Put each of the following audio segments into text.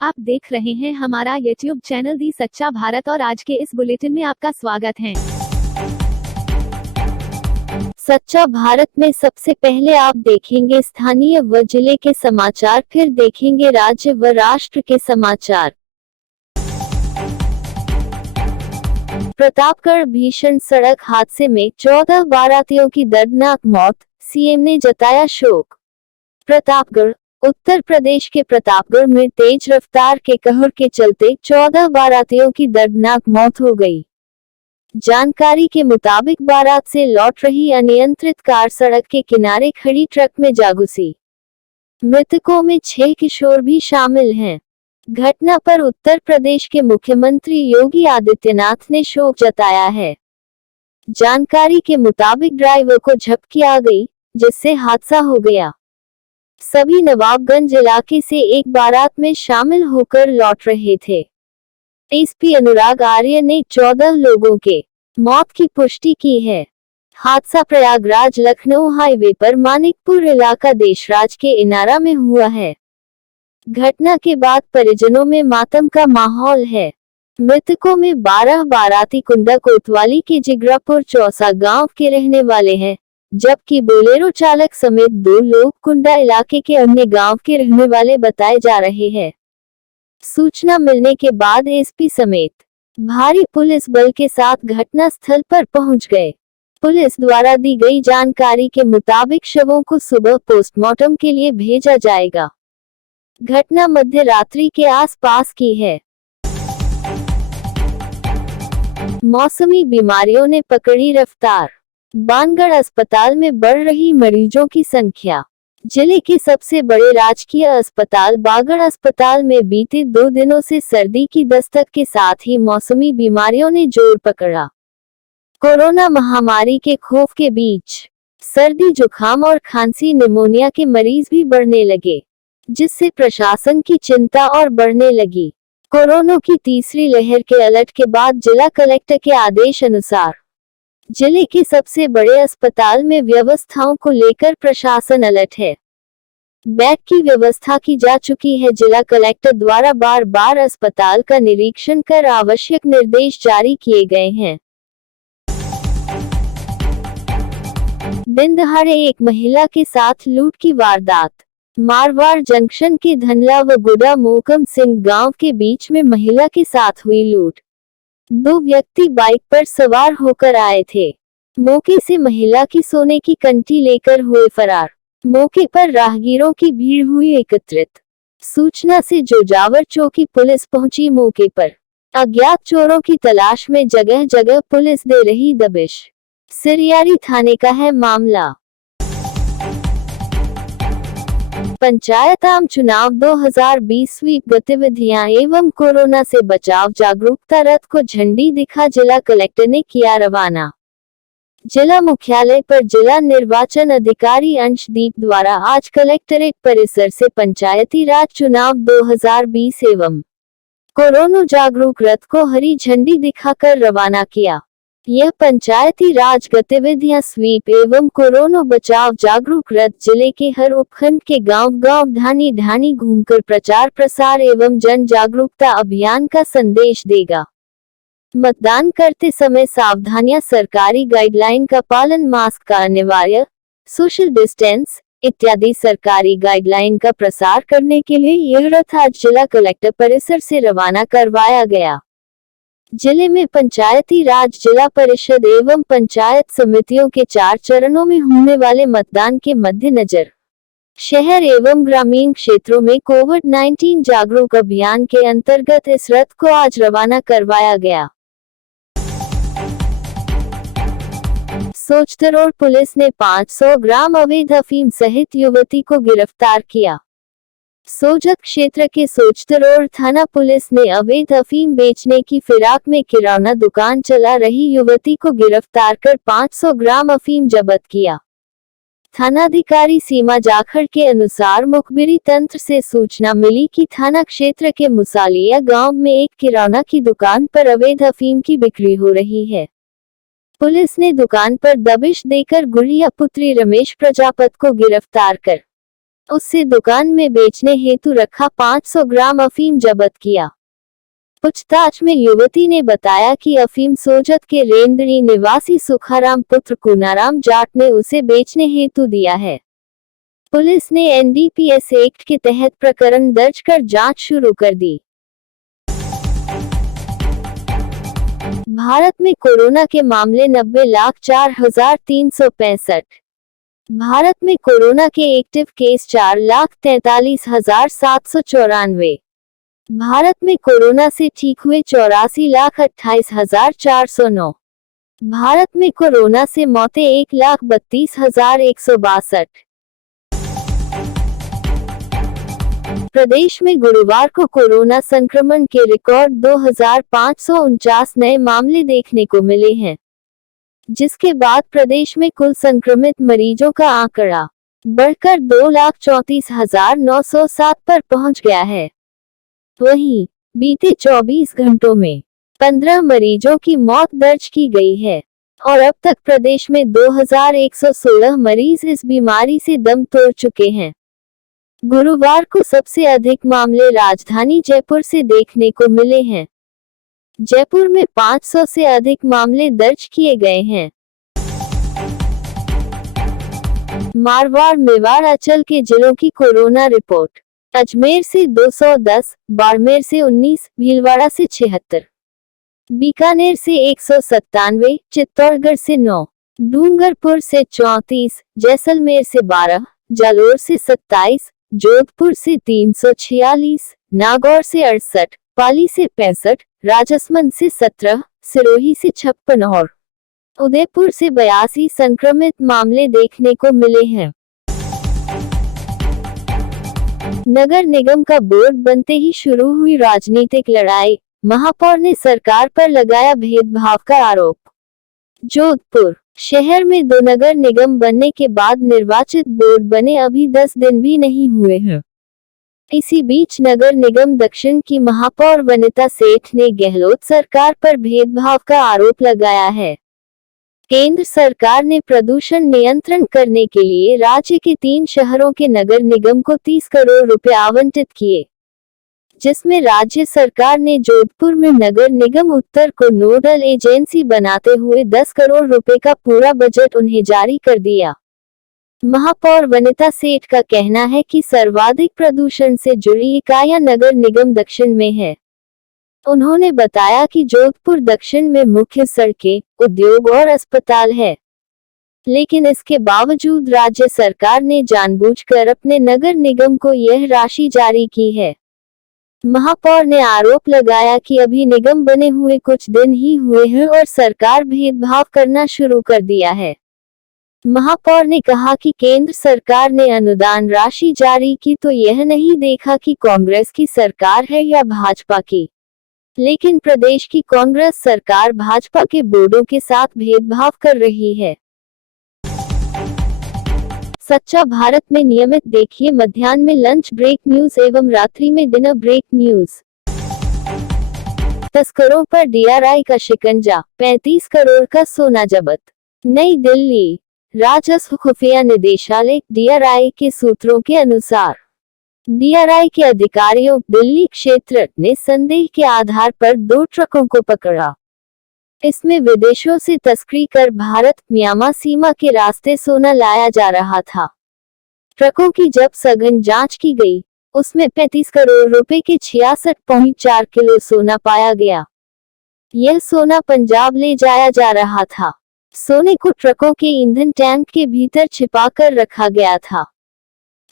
आप देख रहे हैं हमारा YouTube चैनल दी सच्चा भारत और आज के इस बुलेटिन में आपका स्वागत है। सच्चा भारत में सबसे पहले आप देखेंगे स्थानीय व जिले के समाचार, फिर देखेंगे राज्य व राष्ट्र के समाचार। प्रतापगढ़ भीषण सड़क हादसे में 14 बारातियों की दर्दनाक मौत, सीएम ने जताया शोक। प्रतापगढ़ उत्तर प्रदेश के प्रतापगढ़ में तेज रफ्तार के कहर के चलते 14 बारातियों की दर्दनाक मौत हो गई। जानकारी के मुताबिक बारात से लौट रही अनियंत्रित कार सड़क के किनारे खड़ी ट्रक में जा घुसी। मृतकों में 6 किशोर भी शामिल हैं। घटना पर उत्तर प्रदेश के मुख्यमंत्री योगी आदित्यनाथ ने शोक जताया है। जानकारी के मुताबिक ड्राइवर को झपकी आ गई, जिससे हादसा हो गया। सभी नवाबगंज इलाके से एक बारात में शामिल होकर लौट रहे थे। एसपी अनुराग आर्य ने 14 लोगों के मौत की पुष्टि की है। हादसा प्रयागराज लखनऊ हाईवे पर मानिकपुर इलाका देशराज के इनारा में हुआ है। घटना के बाद परिजनों में मातम का माहौल है। मृतकों में 12 बाराती कुंदा कोतवाली के जिगरापुर चौसा गांव के रहने वाले हैं, जबकि बोलेरो चालक समेत 2 लोग कुंडा इलाके के अन्य गांव के रहने वाले बताए जा रहे हैं। सूचना मिलने के बाद एसपी समेत भारी पुलिस बल के साथ घटना स्थल पर पहुंच गए। पुलिस द्वारा दी गई जानकारी के मुताबिक शवों को सुबह पोस्टमार्टम के लिए भेजा जाएगा। घटना मध्य रात्रि के आसपास की है। मौसमी बीमारियों ने पकड़ी रफ्तार। बानगढ़ अस्पताल में बढ़ रही मरीजों की संख्या। जिले के सबसे बड़े राजकीय अस्पताल बागड़ अस्पताल में बीते 2 दिनों से सर्दी की दस्तक के साथ ही मौसमी बीमारियों ने जोर पकड़ा। कोरोना महामारी के खौफ के बीच सर्दी, जुकाम और खांसी, निमोनिया के मरीज भी बढ़ने लगे, जिससे प्रशासन की चिंता और बढ़ने लगी। कोरोना की तीसरी लहर के अलर्ट के बाद जिला कलेक्टर के आदेश अनुसार जिले के सबसे बड़े अस्पताल में व्यवस्थाओं को लेकर प्रशासन अलर्ट है। बेड की व्यवस्था की जा चुकी है। जिला कलेक्टर द्वारा बार बार अस्पताल का निरीक्षण कर आवश्यक निर्देश जारी किए गए हैं। दिन दहाड़े एक महिला के साथ लूट की वारदात। मारवाड़ जंक्शन के धनला व गुडा मोहकम सिंह गांव के बीच में महिला के साथ हुई लूट। 2 व्यक्ति बाइक पर सवार होकर आए थे। मौके से महिला की सोने की कंठी लेकर हुए फरार। मौके पर राहगीरों की भीड़ हुई एकत्रित। सूचना से जोजावर चौकी पुलिस पहुंची मौके पर। अज्ञात चोरों की तलाश में जगह जगह पुलिस दे रही दबिश। सिरियारी थाने का है मामला। पंचायत आम चुनाव 2020 स्वीप गतिविधियां एवं कोरोना से बचाव जागरूकता रथ को झंडी दिखा जिला कलेक्टर ने किया रवाना। जिला मुख्यालय पर जिला निर्वाचन अधिकारी अंशदीप द्वारा आज कलेक्टरेट परिसर से पंचायती राज चुनाव 2020 एवं कोरोना जागरूक रथ को हरी झंडी दिखाकर रवाना किया। यह पंचायती राज गतिविधियां स्वीप एवं कोरोना बचाव जागरूक रथ जिले के हर उपखंड के गांव-गांव, ढानी-ढानी घूमकर प्रचार प्रसार एवं जन जागरूकता अभियान का संदेश देगा। मतदान करते समय सावधानियां, सरकारी गाइडलाइन का पालन, मास्क का अनिवार्य, सोशल डिस्टेंस इत्यादि सरकारी गाइडलाइन का प्रसार करने के लिए यह रथ आज जिला कलेक्टर परिसर से रवाना करवाया गया। जिले में पंचायती राज, जिला परिषद एवं पंचायत समितियों के 4 चरणों में होने वाले मतदान के मद्देनजर शहर एवं ग्रामीण क्षेत्रों में कोविड-19 जागरूक अभियान के अंतर्गत इस रथ को आज रवाना करवाया गया। सोचतरोड़ पुलिस ने 500 ग्राम अवैध अफीम सहित युवती को गिरफ्तार किया। सोजत क्षेत्र के सोचतरोड़ थाना पुलिस ने अवैध अफीम बेचने की फिराक में किराना दुकान चला रही युवती को गिरफ्तार कर 500 ग्राम अफीम जब्त किया। थानाधिकारी सीमा जाखड़ के अनुसार मुखबिरी तंत्र से सूचना मिली कि थाना क्षेत्र के मुसालिया गांव में एक किराना की दुकान पर अवैध अफीम की बिक्री हो रही है। पुलिस ने दुकान पर दबिश देकर गुड़िया पुत्री रमेश प्रजापत को गिरफ्तार कर उससे दुकान में बेचने हेतु रखा 500 ग्राम अफीम जब्त किया। पूछताछ में युवती ने बताया कि अफीम सोजत के रेंदड़ी निवासी सुखाराम पुत्र कुनाराम जाट ने उसे बेचने हेतु दिया है। पुलिस ने एनडीपीएस एक्ट के तहत प्रकरण दर्ज कर जांच शुरू कर दी। भारत में कोरोना के मामले 90,04,365। भारत में कोरोना के एक्टिव केस 4,43,794। भारत में कोरोना से ठीक हुए 84,28,409। भारत में कोरोना से मौतें 1,32,162। प्रदेश में गुरुवार को कोरोना संक्रमण के रिकॉर्ड 2,549 नए मामले देखने को मिले हैं, जिसके बाद प्रदेश में कुल संक्रमित मरीजों का आंकड़ा बढ़कर 2,34,907 पर पहुंच गया है। वहीं बीते 24 घंटों में 15 मरीजों की मौत दर्ज की गई है और अब तक प्रदेश में 2,116 मरीज इस बीमारी से दम तोड़ चुके हैं। गुरुवार को सबसे अधिक मामले राजधानी जयपुर से देखने को मिले हैं। जयपुर में 500 से अधिक मामले दर्ज किए गए हैं। मारवाड़ मेवाड़ अंचल के जिलों की कोरोना रिपोर्ट। अजमेर से 210, बाड़मेर से 19, भीलवाड़ा से 76, बीकानेर से 197, चित्तौड़गढ़ से 9, डूंगरपुर से 34, जैसलमेर से 12, जालोर से 27, जोधपुर से 346, नागौर से 68, पाली से 65, राजसमंद से 17, सिरोही से 56 और उदयपुर से 82 संक्रमित मामले देखने को मिले हैं। नगर निगम का बोर्ड बनते ही शुरू हुई राजनीतिक लड़ाई, महापौर ने सरकार पर लगाया भेदभाव का आरोप। जोधपुर शहर में 2 नगर निगम बनने के बाद निर्वाचित बोर्ड बने अभी 10 दिन भी नहीं हुए हैं। इसी बीच नगर निगम दक्षिण की महापौर वनिता सेठ ने गहलोत सरकार पर भेदभाव का आरोप लगाया है। केंद्र सरकार ने प्रदूषण नियंत्रण करने के लिए राज्य के 3 शहरों के नगर निगम को 30 करोड़ रुपए आवंटित किए, जिसमें राज्य सरकार ने जोधपुर में नगर निगम उत्तर को नोडल एजेंसी बनाते हुए 10 करोड़ रुपए का पूरा बजट उन्हें जारी कर दिया। महापौर वनिता सेठ का कहना है कि सर्वाधिक प्रदूषण से जुड़ी इकाइयां नगर निगम दक्षिण में है। उन्होंने बताया कि जोधपुर दक्षिण में मुख्य सड़कें, उद्योग और अस्पताल है, लेकिन इसके बावजूद राज्य सरकार ने जानबूझकर अपने नगर निगम को यह राशि जारी की है। महापौर ने आरोप लगाया कि अभी निगम बने हुए कुछ दिन ही हुए हैं और सरकार भेदभाव करना शुरू कर दिया है। महापौर ने कहा कि केंद्र सरकार ने अनुदान राशि जारी की तो यह नहीं देखा कि कांग्रेस की सरकार है या भाजपा की, लेकिन प्रदेश की कांग्रेस सरकार भाजपा के बोर्डों के साथ भेदभाव कर रही है। सच्चा भारत में नियमित देखिए मध्याह्न में लंच ब्रेक न्यूज एवं रात्रि में डिनर ब्रेक न्यूज। तस्करों पर डीआरआई का शिकंजा, 35 करोड़ का सोना जब्त। नई दिल्ली, राजस्व खुफिया निदेशालय डीआरआई के सूत्रों के अनुसार डीआरआई के अधिकारियों दिल्ली क्षेत्र ने संदेह के आधार पर 2 ट्रकों को पकड़ा। इसमें विदेशों से तस्करी कर भारत म्यांमार सीमा के रास्ते सोना लाया जा रहा था। ट्रकों की जब सघन जांच की गई, उसमें 35 करोड़ रुपए के 66.4 किलो सोना पाया गया। यह सोना पंजाब ले जाया जा रहा था। सोने को ट्रकों के ईंधन टैंक के भीतर छिपाकर रखा गया था।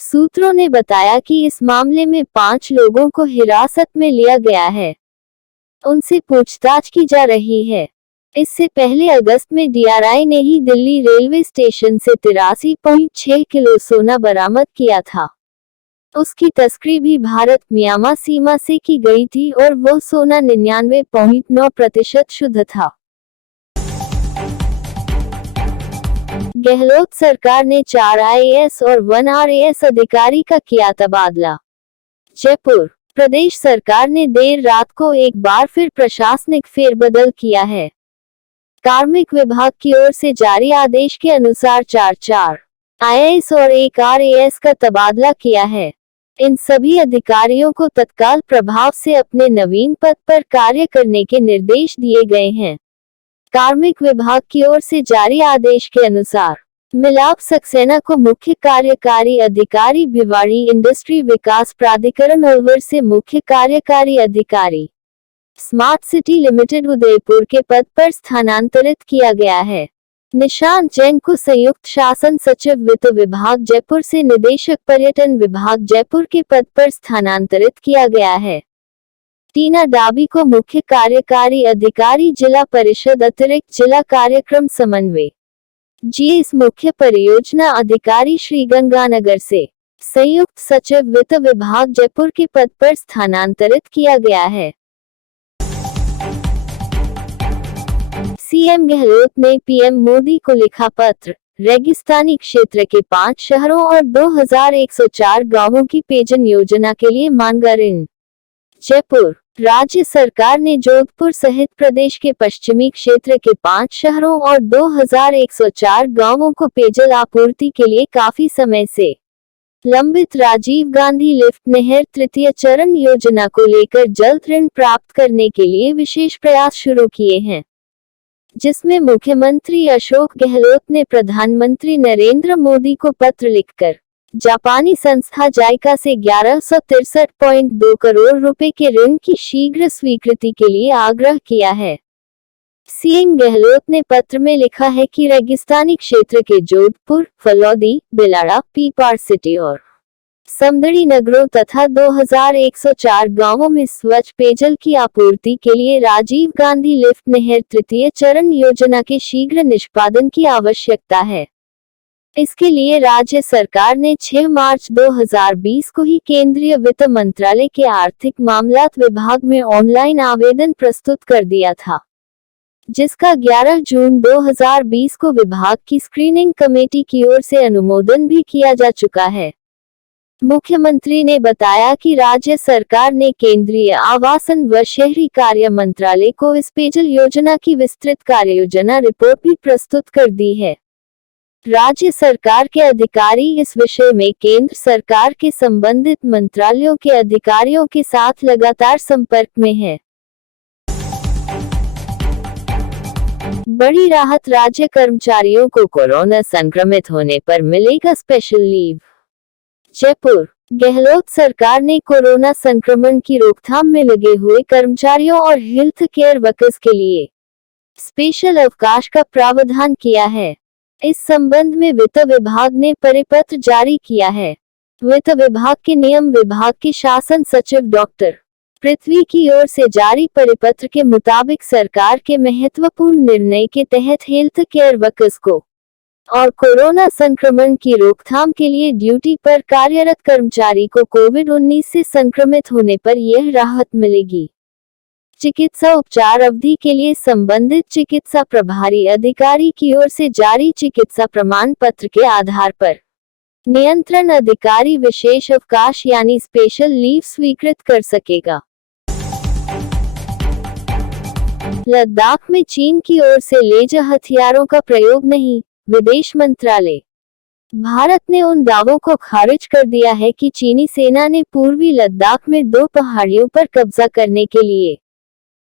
सूत्रों ने बताया कि इस मामले में 5 लोगों को हिरासत में लिया गया है। उनसे पूछताछ की जा रही है। इससे पहले अगस्त में डीआरआई ने ही दिल्ली रेलवे स्टेशन से 83.6 किलो सोना बरामद किया था। उसकी तस्करी भी भारत म्यांमार सीमा से की गई थी और वह सोना 99.9% शुद्ध था। गहलोत सरकार ने 4 आईएएस और 1 आरएएस अधिकारी का किया तबादला। जयपुर, प्रदेश सरकार ने देर रात को एक बार फिर प्रशासनिक फेरबदल किया है। कार्मिक विभाग की ओर से जारी आदेश के अनुसार 4 IAS और एक RAS का तबादला किया है। इन सभी अधिकारियों को तत्काल प्रभाव से अपने नवीन पद पर कार्य करने के निर्देश दिए गए हैं। कार्मिक विभाग की ओर से जारी आदेश के अनुसार मिलाप सक्सेना को मुख्य कार्यकारी अधिकारी भिवाड़ी इंडस्ट्री विकास प्राधिकरण अलवर से मुख्य कार्यकारी अधिकारी स्मार्ट सिटी लिमिटेड उदयपुर के पद पर स्थानांतरित किया गया है। निशांत जैन को संयुक्त शासन सचिव वित्त विभाग जयपुर से निदेशक पर्यटन विभाग जयपुर के पद पर स्थानांतरित किया गया है। टीना डाबी को मुख्य कार्यकारी अधिकारी जिला परिषद अतिरिक्त जिला कार्यक्रम समन्वय जीएस मुख्य परियोजना अधिकारी श्री गंगानगर से संयुक्त सचिव वित्त विभाग जयपुर के पद पर स्थानांतरित किया गया है। सीएम गहलोत ने पीएम मोदी को लिखा पत्र, रेगिस्तानी क्षेत्र के 5 शहरों और 2104 गांवों की पेयजल योजना के लिए मांगा ऋण। जयपुर, राज्य सरकार ने जोधपुर सहित प्रदेश के पश्चिमी क्षेत्र के 5 शहरों और 2104 गांवों को पेयजल आपूर्ति के लिए काफी समय से लंबित राजीव गांधी लिफ्ट नहर तृतीय चरण योजना को लेकर जल्द ऋण प्राप्त करने के लिए विशेष प्रयास शुरू किए हैं, जिसमें मुख्यमंत्री अशोक गहलोत ने प्रधानमंत्री नरेंद्र मोदी को पत्र लिखकर जापानी संस्था जाइका से 1163.2 करोड़ रुपए के ऋण की शीघ्र स्वीकृति के लिए आग्रह किया है। सीएम गहलोत ने पत्र में लिखा है कि रेगिस्तानी क्षेत्र के जोधपुर, फलौदी, बिलाड़ा, पीपाड़ सिटी और समदड़ी नगरों तथा 2104 गांवों में स्वच्छ पेयजल की आपूर्ति के लिए राजीव गांधी लिफ्ट नहर तृतीय चरण योजना के शीघ्र निष्पादन की आवश्यकता है। इसके लिए राज्य सरकार ने 6 मार्च 2020 को ही केंद्रीय वित्त मंत्रालय के आर्थिक मामलात विभाग में ऑनलाइन आवेदन प्रस्तुत कर दिया था, जिसका 11 जून 2020 को विभाग की स्क्रीनिंग कमेटी की ओर से अनुमोदन भी किया जा चुका है। मुख्यमंत्री ने बताया कि राज्य सरकार ने केंद्रीय आवासन व शहरी कार्य मंत्रालय को इस पेयजल योजना की विस्तृत कार्ययोजना रिपोर्ट भी प्रस्तुत कर दी है। राज्य सरकार के अधिकारी इस विषय में केंद्र सरकार के संबंधित मंत्रालयों के अधिकारियों के साथ लगातार संपर्क में है। बड़ी राहत, राज्य कर्मचारियों को कोरोना संक्रमित होने पर मिलेगा स्पेशल लीव। जयपुर, गहलोत सरकार ने कोरोना संक्रमण की रोकथाम में लगे हुए कर्मचारियों और हेल्थ केयर वर्कर्स के लिए स्पेशल अवकाश का प्रावधान किया है। इस संबंध में वित्त विभाग ने परिपत्र जारी किया है। वित्त विभाग के नियम विभाग के शासन सचिव डॉक्टर पृथ्वी की ओर से जारी परिपत्र के मुताबिक सरकार के महत्वपूर्ण निर्णय के तहत हेल्थ केयर वर्कर्स को और कोरोना संक्रमण की रोकथाम के लिए ड्यूटी पर कार्यरत कर्मचारी को कोविड-19 से संक्रमित होने पर यह राहत मिलेगी। चिकित्सा उपचार अवधि के लिए संबंधित चिकित्सा प्रभारी अधिकारी की ओर से जारी चिकित्सा प्रमाण पत्र के आधार पर नियंत्रण अधिकारी विशेष अवकाश यानी स्पेशल लीव स्वीकृत कर सकेगा। लद्दाख में चीन की ओर से लेजर हथियारों का प्रयोग नहीं, विदेश मंत्रालय। भारत ने उन दावों को खारिज कर दिया है कि चीनी सेना ने पूर्वी लद्दाख में 2 पहाड़ियों पर कब्जा करने के लिए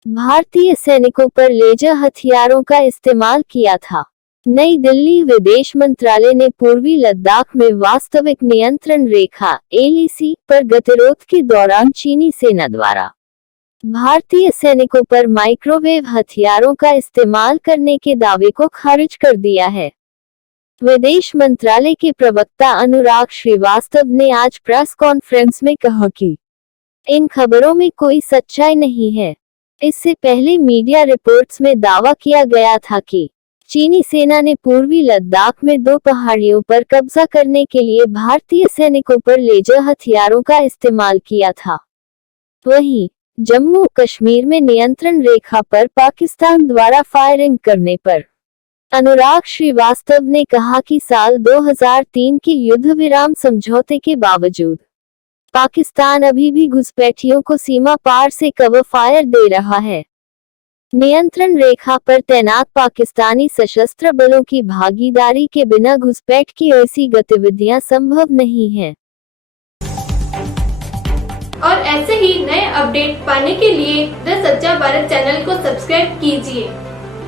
भारतीय सैनिकों पर लेजर हथियारों का इस्तेमाल किया था। नई दिल्ली, विदेश मंत्रालय ने पूर्वी लद्दाख में वास्तविक नियंत्रण रेखा (LAC) पर गतिरोध के दौरान चीनी सेना द्वारा भारतीय सैनिकों पर माइक्रोवेव हथियारों का इस्तेमाल करने के दावे को खारिज कर दिया है। विदेश मंत्रालय के प्रवक्ता अनुराग श्रीवास्तव ने आज प्रेस कॉन्फ्रेंस में कहा कि इन खबरों में कोई सच्चाई नहीं है। इससे पहले मीडिया रिपोर्ट्स में दावा किया गया था कि चीनी सेना ने पूर्वी लद्दाख में 2 पहाड़ियों पर कब्जा करने के लिए भारतीय सैनिकों पर लेजर हथियारों का इस्तेमाल किया था। वहीं जम्मू कश्मीर में नियंत्रण रेखा पर पाकिस्तान द्वारा फायरिंग करने पर अनुराग श्रीवास्तव ने कहा कि साल 2003 के युद्ध विराम समझौते के बावजूद पाकिस्तान अभी भी घुसपैठियों को सीमा पार से कवर फायर दे रहा है। नियंत्रण रेखा पर तैनात पाकिस्तानी सशस्त्र बलों की भागीदारी के बिना घुसपैठ की ऐसी गतिविधियां संभव नहीं हैं। और ऐसे ही नए अपडेट पाने के लिए द सच्चा भारत चैनल को सब्सक्राइब कीजिए।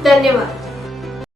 धन्यवाद।